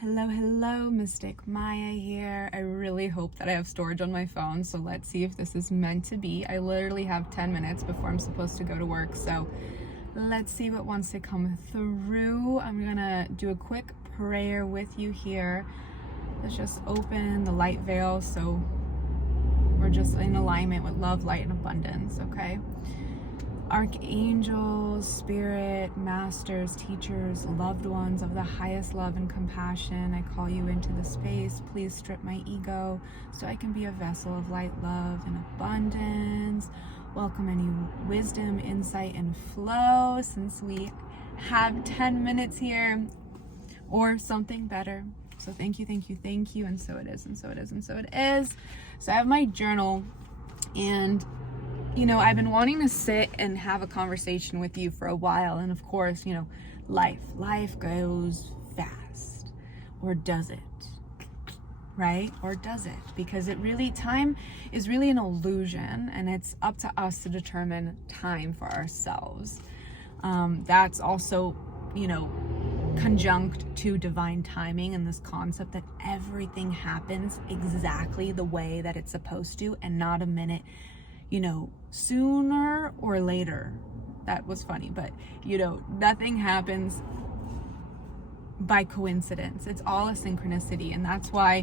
Hello, Mystic Maya here. I really hope that I have storage on my phone, so let's see if this is meant to be. I literally have 10 minutes before I'm supposed to go to work, so let's see what wants to come through. I'm gonna do a quick prayer with you here. Let's just open the light veil so we're just in alignment with love, light, and abundance, okay? Archangels, spirit, masters, teachers, loved ones of the highest love and compassion, I call you into the space. Please strip my ego so I can be a vessel of light, love, and abundance. Welcome any wisdom, insight, and flow, since we have 10 minutes here, or something better. So thank you, and so it is, and so it is, and so it is. So I have my journal, and I've been wanting to sit and have a conversation with you for a while. And of course, life goes fast. Or does it? Right? Or does it? Because time is really an illusion, and it's up to us to determine time for ourselves. That's also, conjunct to divine timing, and this concept that everything happens exactly the way that it's supposed to, and not a minute sooner or later. That was funny, but nothing happens by coincidence. It's all a synchronicity. And that's why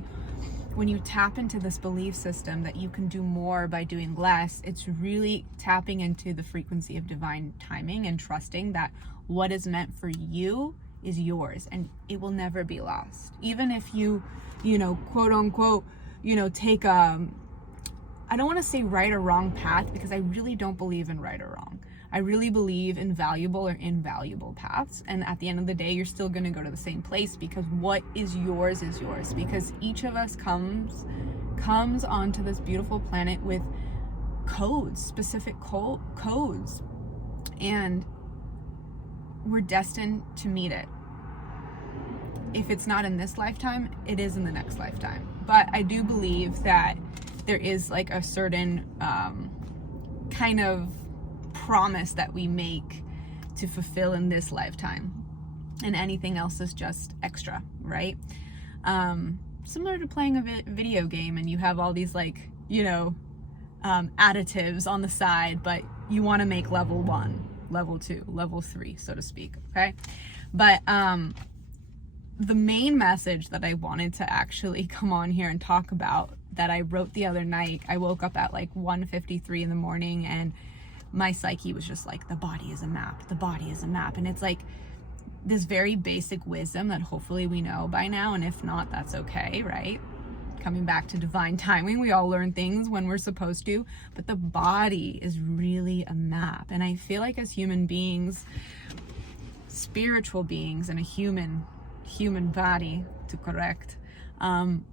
when you tap into this belief system that you can do more by doing less, it's really tapping into the frequency of divine timing and trusting that what is meant for you is yours, and it will never be lost. Even if you quote unquote take I don't want to say right or wrong path, because I really don't believe in right or wrong. I really believe in valuable or invaluable paths. And at the end of the day, you're still going to go to the same place, because what is yours, because each of us comes onto this beautiful planet with codes, specific codes, and we're destined to meet it. If it's not in this lifetime, it is in the next lifetime. But I do believe that there is like a certain kind of promise that we make to fulfill in this lifetime, and anything else is just extra, right? Similar to playing a video game, and you have all these additives on the side, but you want to make level 1, level 2, level 3, so to speak, okay? But the main message that I wanted to actually come on here and talk about, that I wrote the other night, I woke up at 1:53 in the morning, and my psyche was just like, the body is a map, and it's like this very basic wisdom that hopefully we know by now, and if not, that's okay, right? Coming back to divine timing, we all learn things when we're supposed to, but the body is really a map. And I feel like as human beings, spiritual beings in a human body, to correct,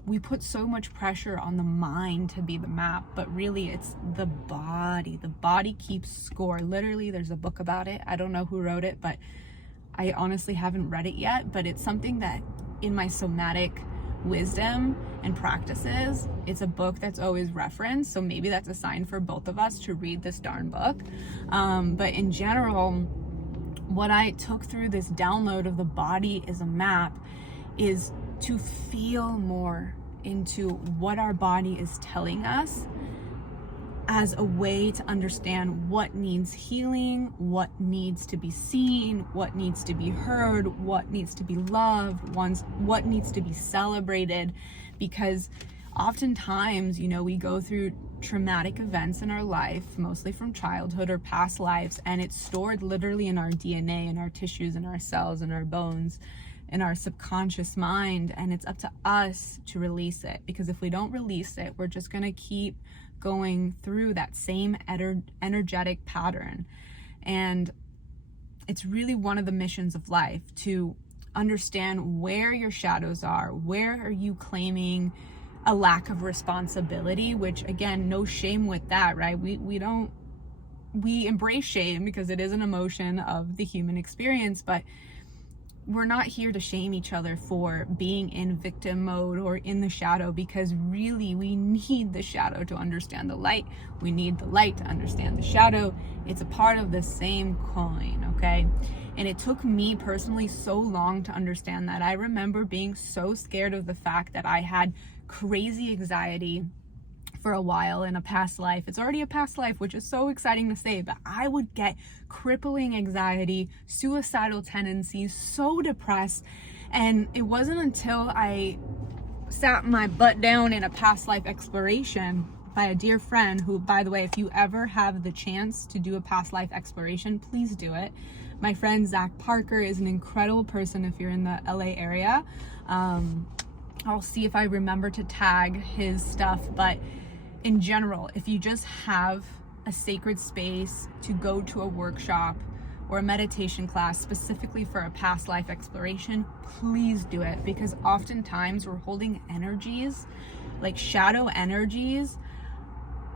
we put so much pressure on the mind to be the map, but really it's the body. The body keeps score. Literally, there's a book about it. I don't know who wrote it, but I honestly haven't read it yet, but it's something that in my somatic wisdom and practices, it's a book that's always referenced. So maybe that's a sign for both of us to read this darn book. But in general, what I took through this download of the body is a map is to feel more into what our body is telling us, as a way to understand what needs healing, what needs to be seen, what needs to be heard, what needs to be loved, what needs to be celebrated. Because oftentimes, we go through traumatic events in our life, mostly from childhood or past lives, and it's stored literally in our DNA, in our tissues, in our cells, in our bones, in our subconscious mind, and it's up to us to release it. Because if we don't release it, we're just going to keep going through that same energetic pattern. And it's really one of the missions of life to understand where your shadows are. Where are you claiming a lack of responsibility? Which, again, no shame with that, right? We embrace shame because it is an emotion of the human experience, but we're not here to shame each other for being in victim mode or in the shadow, because really we need the shadow to understand the light. We need the light to understand the shadow. It's a part of the same coin, okay? And it took me personally so long to understand that. I remember being so scared of the fact that I had crazy anxiety for a while in a past life. It's already a past life, which is so exciting to say, but I would get crippling anxiety, suicidal tendencies, so depressed. And it wasn't until I sat my butt down in a past life exploration by a dear friend who, by the way, if you ever have the chance to do a past life exploration, please do it. My friend Zach Parker is an incredible person if you're in the LA area. I'll see if I remember to tag his stuff, but in general, if you just have a sacred space to go to a workshop or a meditation class specifically for a past life exploration, please do it, because oftentimes we're holding energies, like shadow energies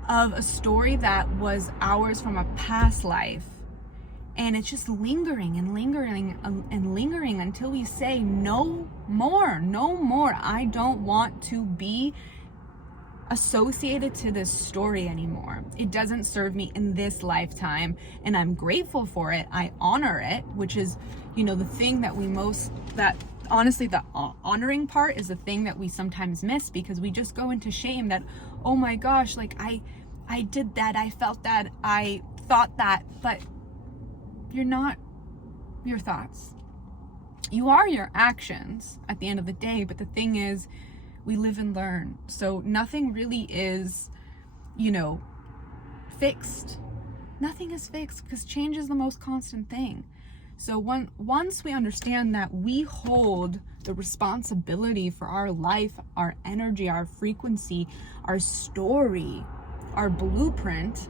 of a story that was ours from a past life. And it's just lingering and lingering and lingering until we say no more, no more. I don't want to be associated to this story anymore. It doesn't serve me in this lifetime, and I'm grateful for it. I honor it, which is, the thing that honestly, the honoring part is the thing that we sometimes miss, because we just go into shame that, oh my gosh, like I did that, I felt that, I thought that, but you're not your thoughts. You are your actions at the end of the day, but the thing is, we live and learn. So nothing really is, fixed. Nothing is fixed, because change is the most constant thing. So once we understand that we hold the responsibility for our life, our energy, our frequency, our story, our blueprint,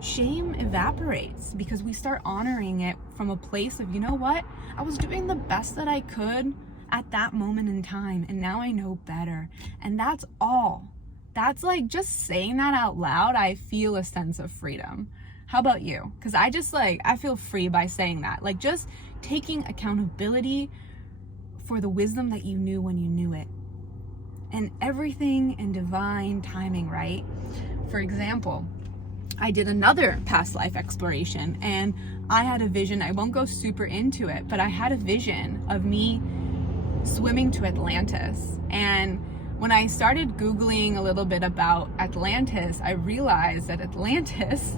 shame evaporates, because we start honoring it from a place of, you know what? I was doing the best that I could at that moment in time, and now I know better. And that's all. That's like, just saying that out loud, I feel a sense of freedom. How about you? Because I feel free by saying that. Like, just taking accountability for the wisdom that you knew when you knew it. And everything in divine timing, right? For example, I did another past life exploration, and I had a vision. I won't go super into it, but I had a vision of me swimming to Atlantis. And when I started Googling a little bit about Atlantis, I realized that Atlantis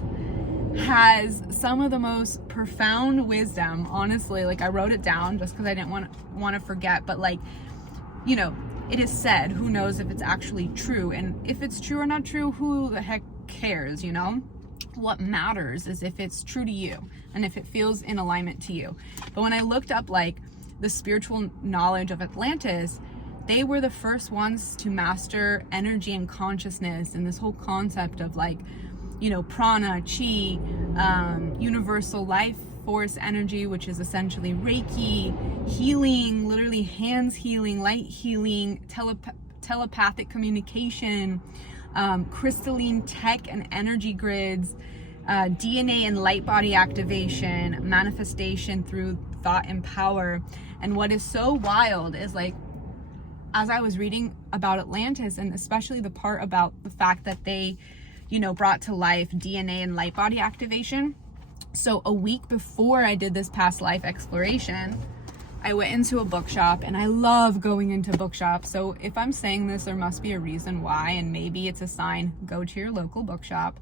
has some of the most profound wisdom. Honestly, like, I wrote it down just because I didn't want to forget, but it is said, who knows if it's actually true, and if it's true or not true, who the heck cares? What matters is if it's true to you and if it feels in alignment to you. But when I looked up the spiritual knowledge of Atlantis, they were the first ones to master energy and consciousness, and this whole concept of prana, chi, universal life force energy, which is essentially Reiki, healing, literally hands healing, light healing, telepathic communication, crystalline tech and energy grids, DNA and light body activation, manifestation through thought and power. And what is so wild is, as I was reading about Atlantis, and especially the part about the fact that they, brought to life DNA and light body activation. So a week before I did this past life exploration, I went into a bookshop, and I love going into bookshops. So if I'm saying this, there must be a reason why, and maybe it's a sign. Go to your local bookshop,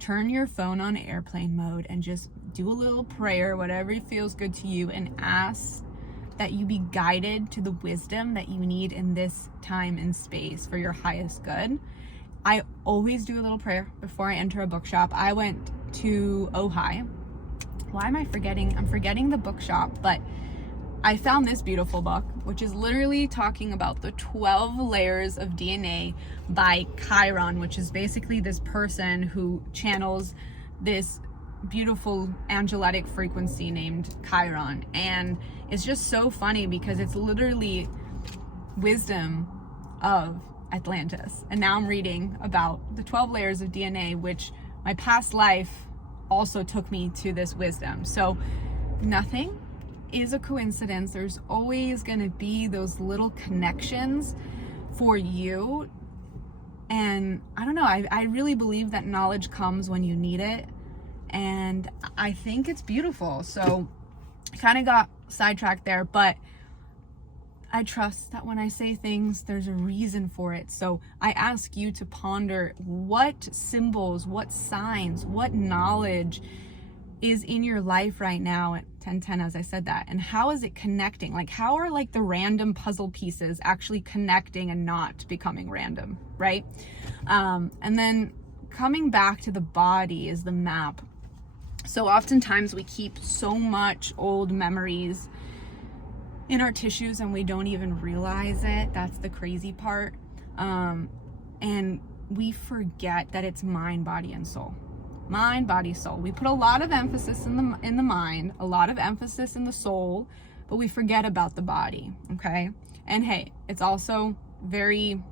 turn your phone on airplane mode, and just do a little prayer, whatever feels good to you, and ask that you be guided to the wisdom that you need in this time and space for your highest good. I always do a little prayer before I enter a bookshop. I went to Ojai. Why am I forgetting? I'm forgetting the bookshop, but I found this beautiful book, which is literally talking about the 12 layers of DNA by Chiron, which is basically this person who channels this beautiful angelic frequency named Chiron. And it's just so funny because it's literally wisdom of Atlantis. And now I'm reading about the 12 layers of DNA, which my past life also took me to this wisdom. So nothing is a coincidence. There's always going to be those little connections for you. And I don't know, I really believe that knowledge comes when you need it. And I think it's beautiful. So I kind of got sidetracked there, but I trust that when I say things, there's a reason for it. So I ask you to ponder what symbols, what signs, what knowledge is in your life right now at 10:10, as I said that, and how is it connecting? Like, how are like the random puzzle pieces actually connecting and not becoming random, right? And then coming back to the body is the map. So oftentimes we keep so much old memories in our tissues and we don't even realize it. That's the crazy part. And we forget that it's mind, body, and soul. Mind, body, soul. We put a lot of emphasis in the mind, a lot of emphasis in the soul, but we forget about the body, okay? And hey, it's also very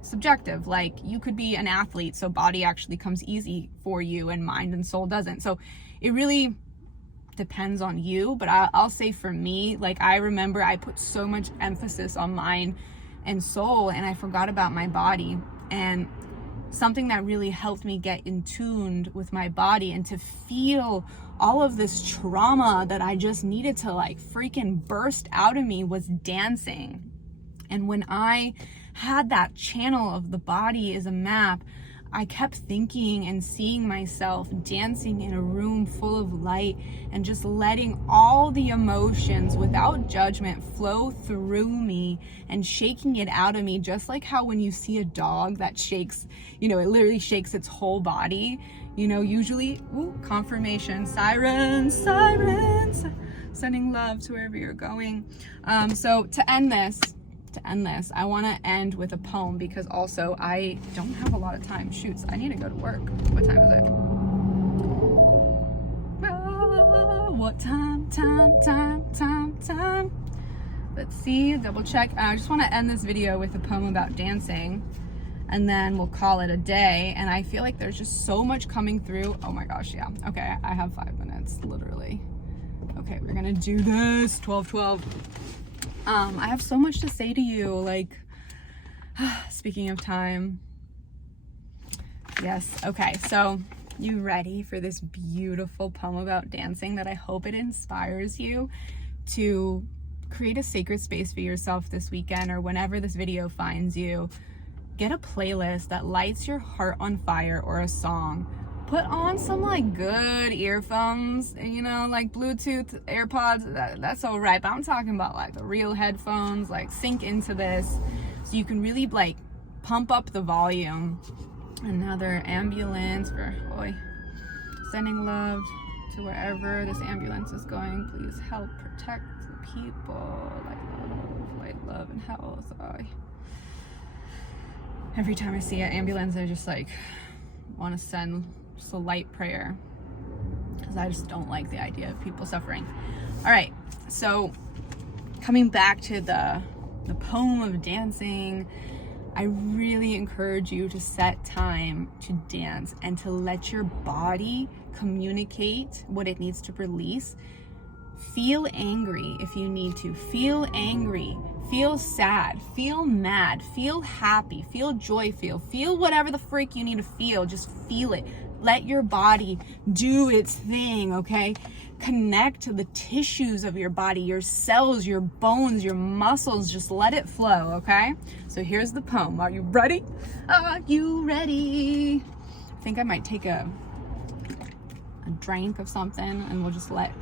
subjective. Like, you could be an athlete, so body actually comes easy for you and mind and soul doesn't. So it really depends on you, but I'll say for me, like, I remember I put so much emphasis on mind and soul and I forgot about my body. And something that really helped me get in tuned with my body and to feel all of this trauma that I just needed to like freaking burst out of me was dancing. And when I had that channel of the body as a map, I kept thinking and seeing myself dancing in a room full of light and just letting all the emotions without judgment flow through me and shaking it out of me, just like how when you see a dog that shakes, you know, it literally shakes its whole body, you know, usually, confirmation, sirens, sending love to wherever you're going. So to end this, I want to end with a poem because also I don't have a lot of time. Shoots, I need to go to work. What time is it? What time? Let's see, double check. I just want to end this video with a poem about dancing and then we'll call it a day. And I feel like there's just so much coming through. Oh my gosh, yeah. Okay, I have 5 minutes, literally. Okay, we're gonna do this. 12:12. I have so much to say to you, like, speaking of time. Yes, okay, so you ready for this beautiful poem about dancing that I hope it inspires you to create a sacred space for yourself this weekend or whenever this video finds you. Get a playlist that lights your heart on fire or a song. Put on some like good earphones, you know, like Bluetooth AirPods, that's all right. But I'm talking about like the real headphones, like sink into this so you can really like pump up the volume. Another ambulance for sending love to wherever this ambulance is going. Please help protect the people. Like love and health. Every time I see an ambulance, I just like want to send just a light prayer because I just don't like the idea of people suffering. All right, so coming back to the poem of dancing, I really encourage you to set time to dance and to let your body communicate what it needs to release. Feel angry if you need to. Feel angry. Feel sad. Feel mad. Feel happy. Feel joy. Feel whatever the freak you need to feel. Just feel it. Let your body do its thing, okay? Connect to the tissues of your body, your cells, your bones, your muscles. Just let it flow, okay? So here's the poem. Are you ready? Are you ready? I think I might take a drink of something and we'll just let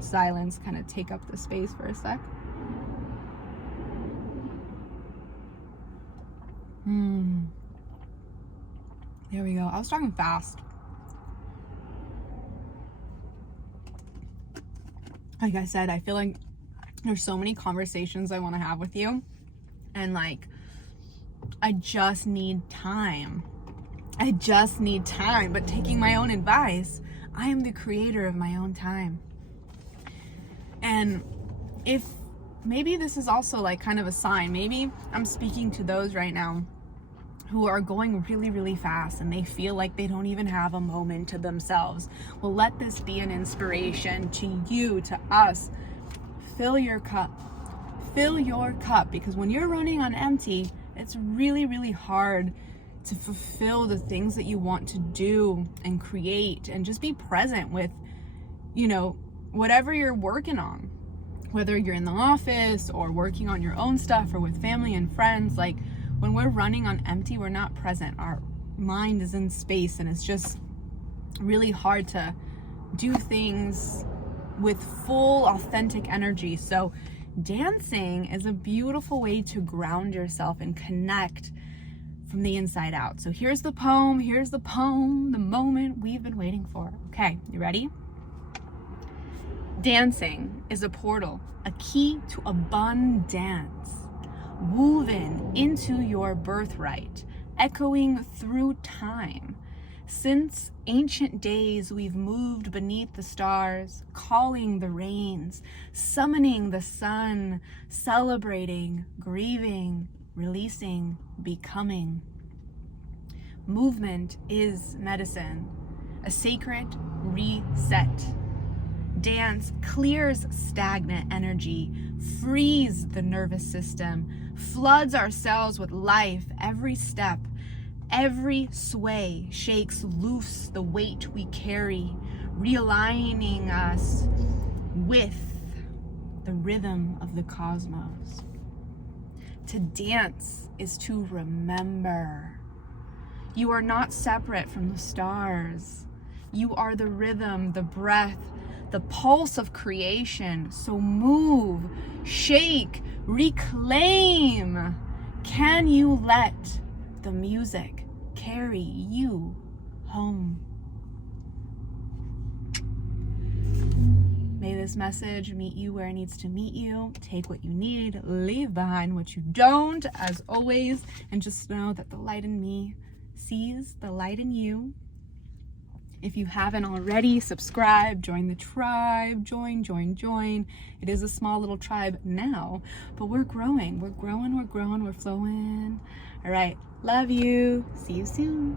silence kind of take up the space for a sec. There we go. I was talking fast. Like I said, I feel like there's so many conversations I want to have with you. And like, I just need time. But taking my own advice, I am the creator of my own time. And if maybe this is also like kind of a sign, maybe I'm speaking to those right now who are going really, really fast and they feel like they don't even have a moment to themselves. Well, let this be an inspiration to you, to us. Fill your cup, because when you're running on empty, it's really, really hard to fulfill the things that you want to do and create, and just be present with, whatever you're working on, whether you're in the office or working on your own stuff or with family and friends. Like, when we're running on empty, we're not present. Our mind is in space, and it's just really hard to do things with full authentic energy. So dancing is a beautiful way to ground yourself and connect from the inside out. So here's the poem, the moment we've been waiting for. Okay, you ready? Dancing is a portal, a key to abundance, woven into your birthright, echoing through time. Since ancient days, we've moved beneath the stars, calling the rains, summoning the sun, celebrating, grieving, releasing, becoming. Movement is medicine, a sacred reset. Dance clears stagnant energy, frees the nervous system, floods our cells with life. Every step, every sway shakes loose the weight we carry, realigning us with the rhythm of the cosmos. To dance is to remember. You are not separate from the stars. You are the rhythm, the breath, the pulse of creation. So move, shake, reclaim. Can you let the music carry you home? May this message meet you where it needs to meet you. Take what you need, leave behind what you don't, as always, and just know that the light in me sees the light in you. If you haven't already, subscribe, join the tribe, join. It is a small little tribe now, but we're growing, we're flowing. All right, love you. See you soon.